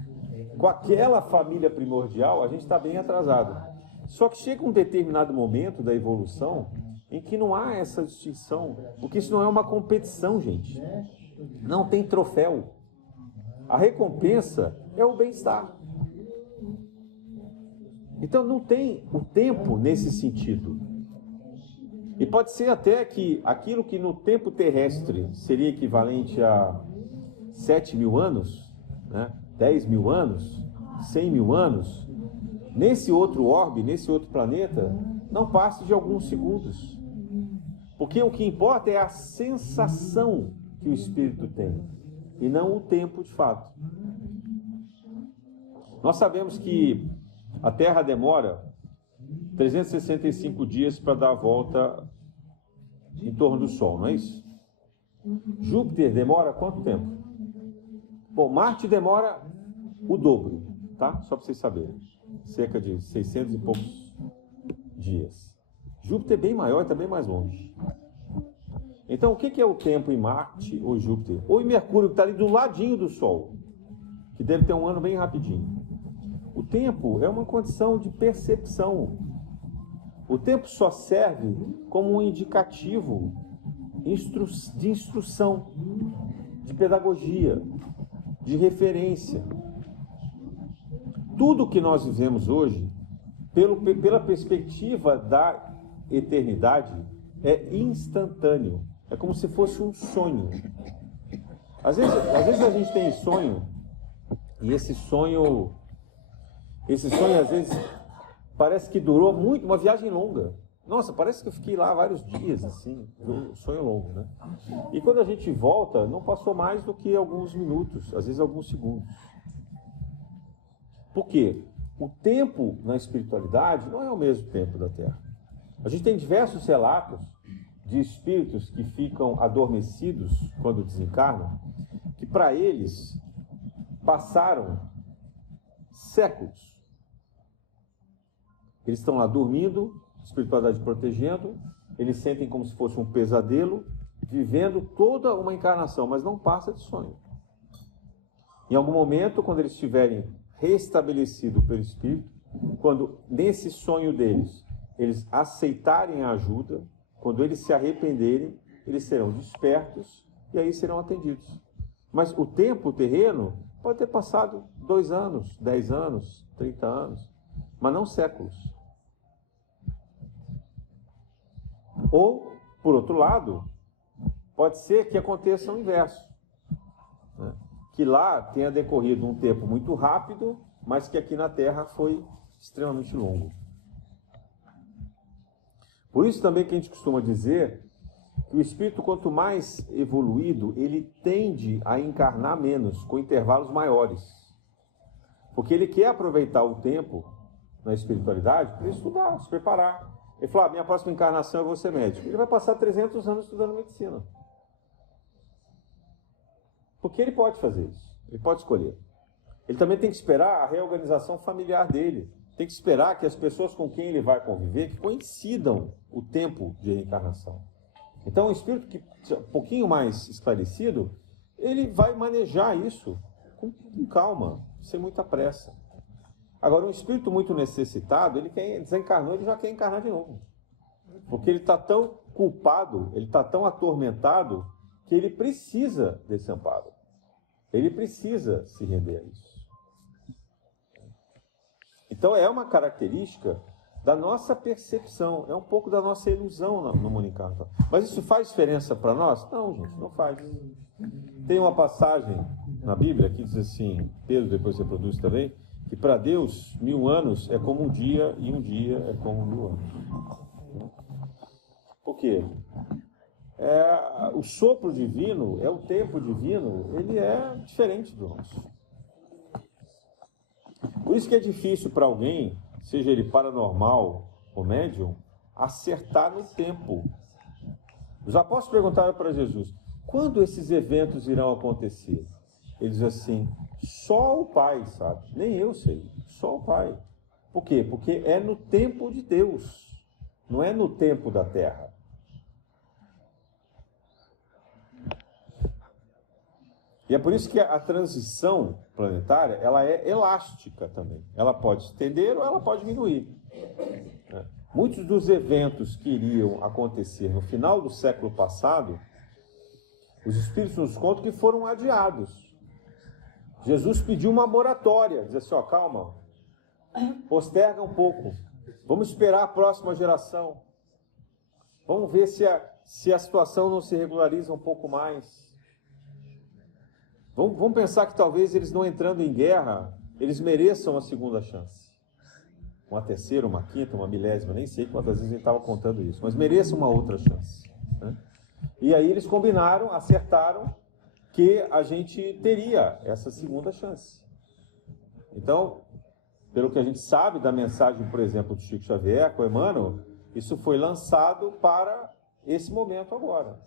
com aquela família primordial, a gente está bem atrasado. Só que chega um determinado momento da evolução em que não há essa distinção, porque isso não é uma competição, gente. Não tem troféu. A recompensa é o bem-estar. Então não tem o tempo nesse sentido. E pode ser até que aquilo que no tempo terrestre seria equivalente a 7.000 anos, né? 10.000 anos, 100.000 anos, nesse outro orbe, nesse outro planeta, não passe de alguns segundos. Porque o que importa é a sensação que o espírito tem, e não o tempo de fato. Nós sabemos que a Terra demora 365 dias para dar a volta em torno do Sol, não é isso? Júpiter demora quanto tempo? Bom, Marte demora o dobro, tá? Só para vocês saberem. Cerca de 600 e poucos dias. Júpiter é bem maior e está bem mais longe. Então, o que é o tempo em Marte ou Júpiter? Ou em Mercúrio, que está ali do ladinho do Sol, que deve ter um ano bem rapidinho. O tempo é uma condição de percepção. O tempo só serve como um indicativo de instrução, de pedagogia, de referência. Tudo que nós vivemos hoje, pela perspectiva da eternidade, é instantâneo. É como se fosse um sonho. Às vezes a gente tem sonho, e esse sonho às vezes parece que durou muito, uma viagem longa. Nossa, parece que eu fiquei lá vários dias, assim, um sonho longo, né? E quando a gente volta, não passou mais do que alguns minutos, às vezes alguns segundos. Por quê? O tempo na espiritualidade não é o mesmo tempo da Terra. A gente tem diversos relatos de espíritos que ficam adormecidos quando desencarnam, que para eles passaram séculos. Eles estão lá dormindo, espiritualidade protegendo, eles sentem como se fosse um pesadelo, vivendo toda uma encarnação, mas não passa de sonho. Em algum momento, quando eles estiverem restabelecidos pelo Espírito, quando nesse sonho deles, eles aceitarem a ajuda, quando eles se arrependerem, eles serão despertos e aí serão atendidos. Mas o tempo terreno pode ter passado 2 anos, 10 anos, 30 anos, mas não séculos. Ou, por outro lado, pode ser que aconteça o inverso, né? Que lá tenha decorrido um tempo muito rápido, mas que aqui na Terra foi extremamente longo. Por isso também que a gente costuma dizer que que o espírito, quanto mais evoluído, ele tende a encarnar menos, com intervalos maiores. Porque ele quer aproveitar o tempo na espiritualidade para estudar, se preparar. Ele falou, minha próxima encarnação eu vou ser médico. Ele vai passar 300 anos estudando medicina. Porque ele pode fazer isso, ele pode escolher. Ele também tem que esperar a reorganização familiar dele. Tem que esperar que as pessoas com quem ele vai conviver que coincidam o tempo de reencarnação. Então, o espírito que um pouquinho mais esclarecido, ele vai manejar isso com calma, sem muita pressa. Agora, um espírito muito necessitado, ele desencarnou, ele já quer encarnar de novo. Porque ele está tão culpado, ele está tão atormentado, que ele precisa desse amparo. Ele precisa se render a isso. Então, é uma característica da nossa percepção, é um pouco da nossa ilusão no mundo encarnado. Mas isso faz diferença para nós? Não, gente, não faz. Tem uma passagem na Bíblia que diz assim, Pedro depois reproduz também, que para Deus 1000 anos é como um dia e um dia é como 1000 anos. Por quê? O sopro divino, o tempo divino, ele é diferente do nosso. Por isso que é difícil para alguém, seja ele paranormal ou médium, acertar no tempo. Os apóstolos perguntaram para Jesus, quando esses eventos irão acontecer? Ele diz assim, só o Pai sabe, nem eu sei, só o Pai. Por quê? Porque é no tempo de Deus, não é no tempo da Terra. E é por isso que a transição planetária, ela é elástica também. Ela pode estender ou ela pode diminuir. Muitos dos eventos que iriam acontecer no final do século passado, os Espíritos nos contam que foram adiados. Jesus pediu uma moratória, diz assim, calma, posterga um pouco, vamos esperar a próxima geração, vamos ver se a situação não se regulariza um pouco mais. Vamos pensar que talvez eles não entrando em guerra, eles mereçam a segunda chance. Uma terceira, uma quinta, uma milésima, nem sei quantas vezes a gente estava contando isso, mas mereçam uma outra chance. Né? E aí eles combinaram, acertaram que a gente teria essa segunda chance. Então, pelo que a gente sabe da mensagem, por exemplo, do Chico Xavier, com o Emmanuel, isso foi lançado para esse momento agora.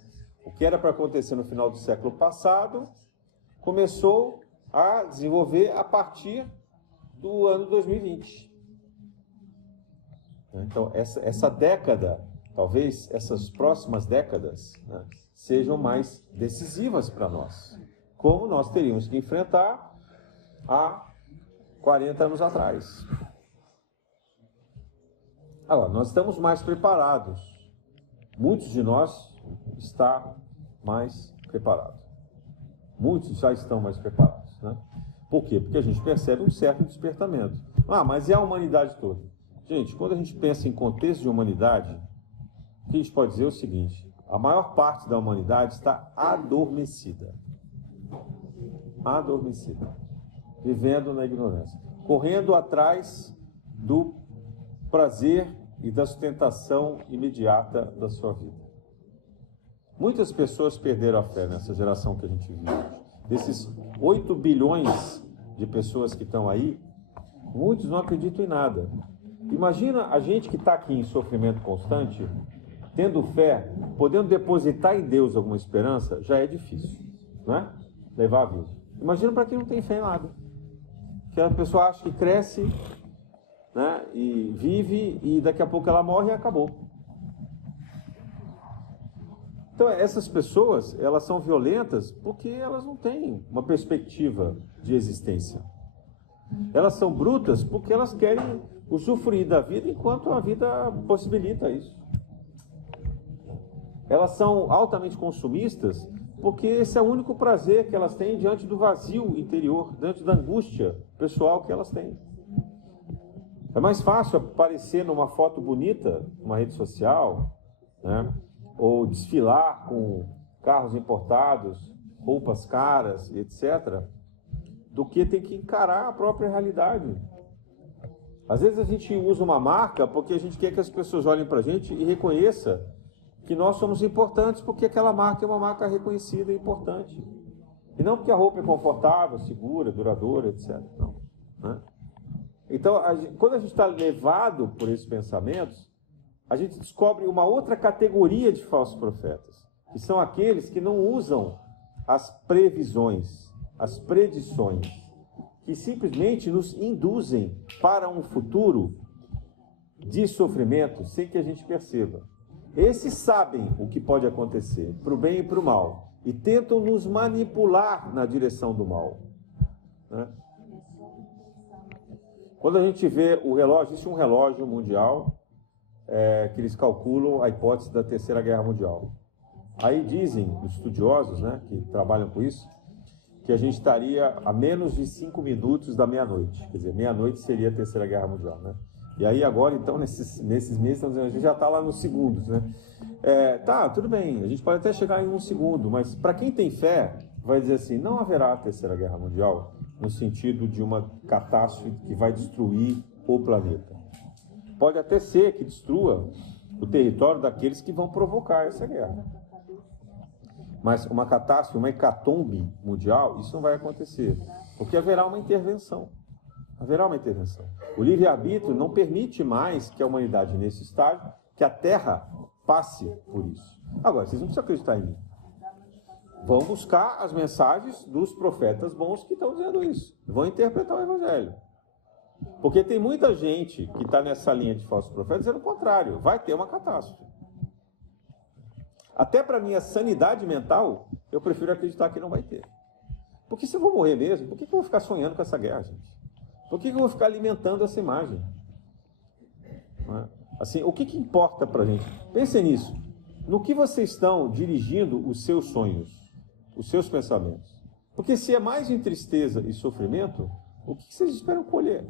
O que era para acontecer no final do século passado, começou a desenvolver a partir do ano 2020. Então, essa década, talvez essas próximas décadas, né, sejam mais decisivas para nós, como nós teríamos que enfrentar há 40 anos atrás. Agora, nós estamos mais preparados. Muitos de nós estão mais preparados. Muitos já estão mais preparados. Né? Por quê? Porque a gente percebe um certo despertamento. Mas e a humanidade toda? Gente, quando a gente pensa em contexto de humanidade, o que a gente pode dizer é o seguinte, a maior parte da humanidade está adormecida. Adormecida. Vivendo na ignorância. Correndo atrás do prazer e da sustentação imediata da sua vida. Muitas pessoas perderam a fé nessa geração que a gente vive hoje. Desses 8 bilhões de pessoas que estão aí, muitos não acreditam em nada. Imagina a gente que está aqui em sofrimento constante, tendo fé, podendo depositar em Deus alguma esperança, já é difícil, né? Levar a vida. Imagina para quem não tem fé em nada. Que a pessoa acha que cresce, né? E vive, e daqui a pouco ela morre e acabou. Então, essas pessoas, elas são violentas porque elas não têm uma perspectiva de existência. Elas são brutas porque elas querem usufruir da vida enquanto a vida possibilita isso. Elas são altamente consumistas porque esse é o único prazer que elas têm diante do vazio interior, diante da angústia pessoal que elas têm. É mais fácil aparecer numa foto bonita, numa rede social, né? Ou desfilar com carros importados, roupas caras, etc., do que ter que encarar a própria realidade. Às vezes a gente usa uma marca porque a gente quer que as pessoas olhem para a gente e reconheçam que nós somos importantes porque aquela marca é uma marca reconhecida e importante. E não porque a roupa é confortável, segura, duradoura, etc. Não, né? Então, quando a gente está levado por esses pensamentos, a gente descobre uma outra categoria de falsos profetas, que são aqueles que não usam as previsões, as predições, que simplesmente nos induzem para um futuro de sofrimento sem que a gente perceba. Esses sabem o que pode acontecer, para o bem e para o mal, e tentam nos manipular na direção do mal, né? Quando a gente vê o relógio, existe um relógio mundial que eles calculam a hipótese da Terceira Guerra Mundial. Aí dizem os estudiosos, né, que trabalham com isso, que a gente estaria a menos de 5 minutos da meia-noite. Quer dizer, meia-noite seria a Terceira Guerra Mundial, né? E aí agora, então, nesses meses, a gente já está lá nos segundos, né? Tá, tudo bem, a gente pode até chegar em um segundo, mas para quem tem fé, vai dizer assim, não haverá a Terceira Guerra Mundial no sentido de uma catástrofe que vai destruir o planeta. Pode até ser que destrua o território daqueles que vão provocar essa guerra. Mas uma catástrofe, uma hecatombe mundial, isso não vai acontecer, porque haverá uma intervenção. Haverá uma intervenção. O livre-arbítrio não permite mais que a humanidade, nesse estágio, que a Terra passe por isso. Agora, vocês não precisam acreditar em mim. Vão buscar as mensagens dos profetas bons que estão dizendo isso. Vão interpretar o Evangelho. Porque tem muita gente que está nessa linha de falsos profetas dizendo o contrário. Vai ter uma catástrofe. Até para minha sanidade mental, eu prefiro acreditar que não vai ter. Porque se eu vou morrer mesmo, por que eu vou ficar sonhando com essa guerra, gente? Por que eu vou ficar alimentando essa imagem? Assim, o que importa para a gente? Pensem nisso. No que vocês estão dirigindo os seus sonhos, os seus pensamentos? Porque se é mais em tristeza e sofrimento, o que vocês esperam colher?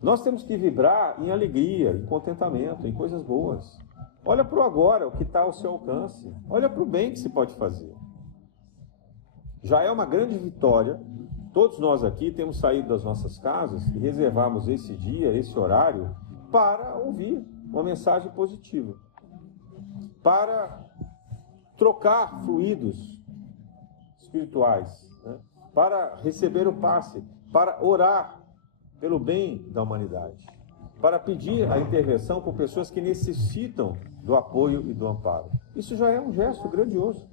Nós temos que vibrar em alegria, em contentamento, em coisas boas. Olha para o agora, o que está ao seu alcance. Olha para o bem que se pode fazer. Já é uma grande vitória. Todos nós aqui temos saído das nossas casas e reservamos esse dia, esse horário, para ouvir uma mensagem positiva. Para trocar fluidos espirituais, né? Para receber o passe, para orar pelo bem da humanidade, para pedir a intervenção por pessoas que necessitam do apoio e do amparo. Isso já é um gesto grandioso.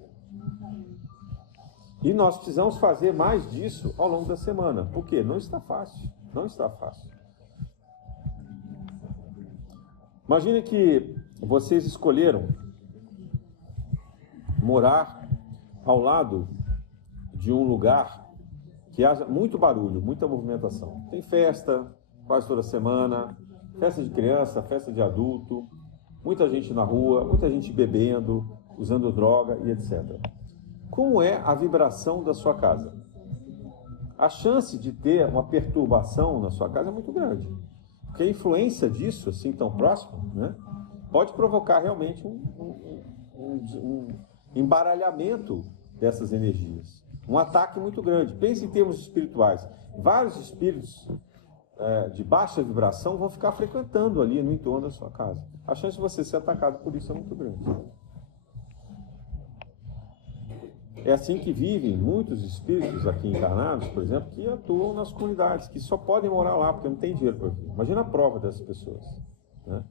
E nós precisamos fazer mais disso ao longo da semana. Por quê? Não está fácil. Não está fácil. Imagine que vocês escolheram morar ao lado de um lugar que haja muito barulho, muita movimentação. Tem festa quase toda semana, festa de criança, festa de adulto, muita gente na rua, muita gente bebendo, usando droga e etc. Como é a vibração da sua casa? A chance de ter uma perturbação na sua casa é muito grande. Porque a influência disso, assim tão próximo, né, pode provocar realmente um embaralhamento dessas energias. Um ataque muito grande. Pense em termos espirituais. Vários espíritos de baixa vibração vão ficar frequentando ali no entorno da sua casa. A chance de você ser atacado por isso é muito grande. É assim que vivem muitos espíritos aqui encarnados, por exemplo, que atuam nas comunidades, que só podem morar lá porque não tem dinheiro para viver. Imagina a prova dessas pessoas, né?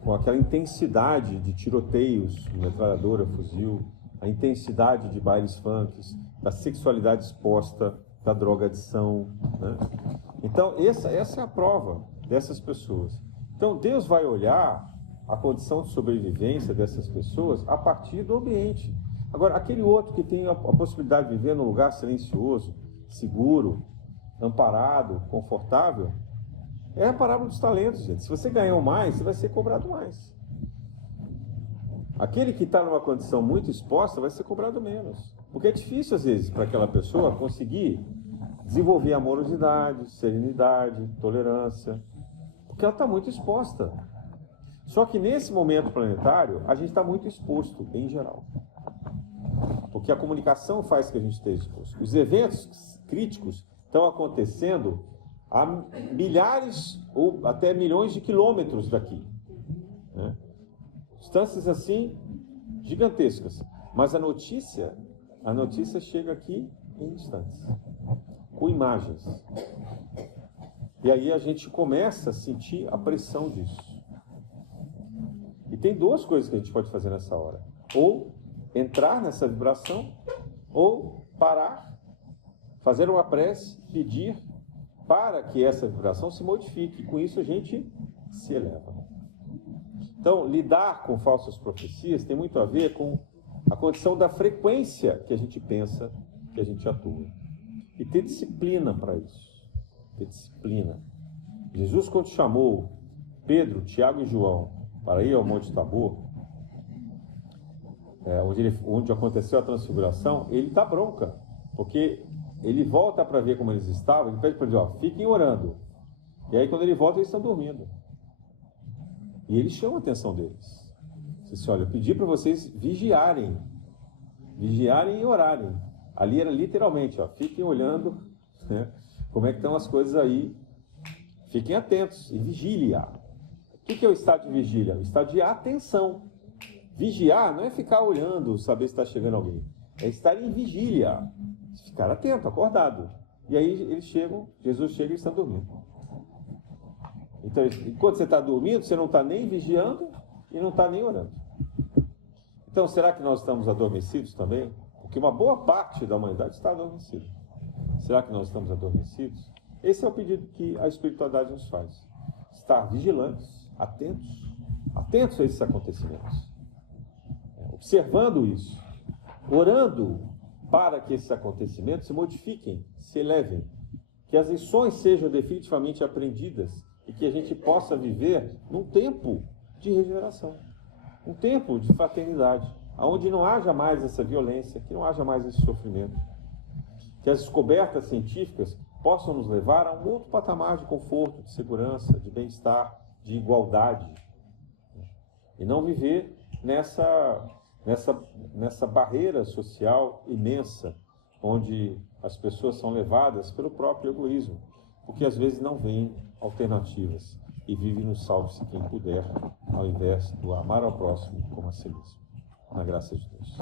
Com aquela intensidade de tiroteios, metralhadora, fuzil, a intensidade de bailes funks, da sexualidade exposta, da drogadição, né? Então, essa é a prova dessas pessoas. Então, Deus vai olhar a condição de sobrevivência dessas pessoas a partir do ambiente. Agora, aquele outro que tem a possibilidade de viver num lugar silencioso, seguro, amparado, confortável, é a parábola dos talentos, gente. Se você ganhou mais, você vai ser cobrado mais. Aquele que está numa condição muito exposta vai ser cobrado menos. Porque é difícil, às vezes, para aquela pessoa conseguir desenvolver amorosidade, serenidade, tolerância, porque ela está muito exposta. Só que nesse momento planetário, a gente está muito exposto, em geral. Porque a comunicação faz que a gente esteja exposto. Os eventos críticos estão acontecendo a milhares ou até milhões de quilômetros daqui, né? Distâncias assim, gigantescas. Mas a notícia chega aqui em instantes, com imagens. E aí a gente começa a sentir a pressão disso. E tem duas coisas que a gente pode fazer nessa hora. Ou entrar nessa vibração, ou parar, fazer uma prece, pedir para que essa vibração se modifique. E com isso a gente se eleva. Então, lidar com falsas profecias tem muito a ver com a condição da frequência que a gente pensa, que a gente atua. E ter disciplina para isso. Ter disciplina. Jesus, quando chamou Pedro, Tiago e João para ir ao Monte Tabor, onde aconteceu a transfiguração, ele dá bronca, porque ele volta para ver como eles estavam, ele pede para eles, fiquem orando. E aí quando ele volta, eles estão dormindo. E ele chama a atenção deles. Ele disse, olha, eu pedi para vocês vigiarem e orarem. Ali era literalmente, fiquem olhando, né, como é que estão as coisas aí. Fiquem atentos e vigília. O que é o estado de vigília? O estado de atenção. Vigiar não é ficar olhando, saber se está chegando alguém. É estar em vigília. Ficar atento, acordado. E aí eles chegam, Jesus chega e eles estão dormindo. Então, enquanto você está dormindo, você não está nem vigiando e não está nem orando. Então, será que nós estamos adormecidos também? Porque uma boa parte da humanidade está adormecida. Será que nós estamos adormecidos? Esse é o pedido que a espiritualidade nos faz. Estar vigilantes, atentos a esses acontecimentos. Observando isso. Orando para que esses acontecimentos se modifiquem, se elevem. Que as lições sejam definitivamente aprendidas e que a gente possa viver num tempo de regeneração. Um tempo de fraternidade, onde não haja mais essa violência, que não haja mais esse sofrimento. Que as descobertas científicas possam nos levar a um outro patamar de conforto, de segurança, de bem-estar, de igualdade. E não viver nessa barreira social imensa, onde as pessoas são levadas pelo próprio egoísmo, porque às vezes não veem alternativas e vivem no salve-se quem puder, ao invés do amar ao próximo como a si mesmo. Na graça de Deus.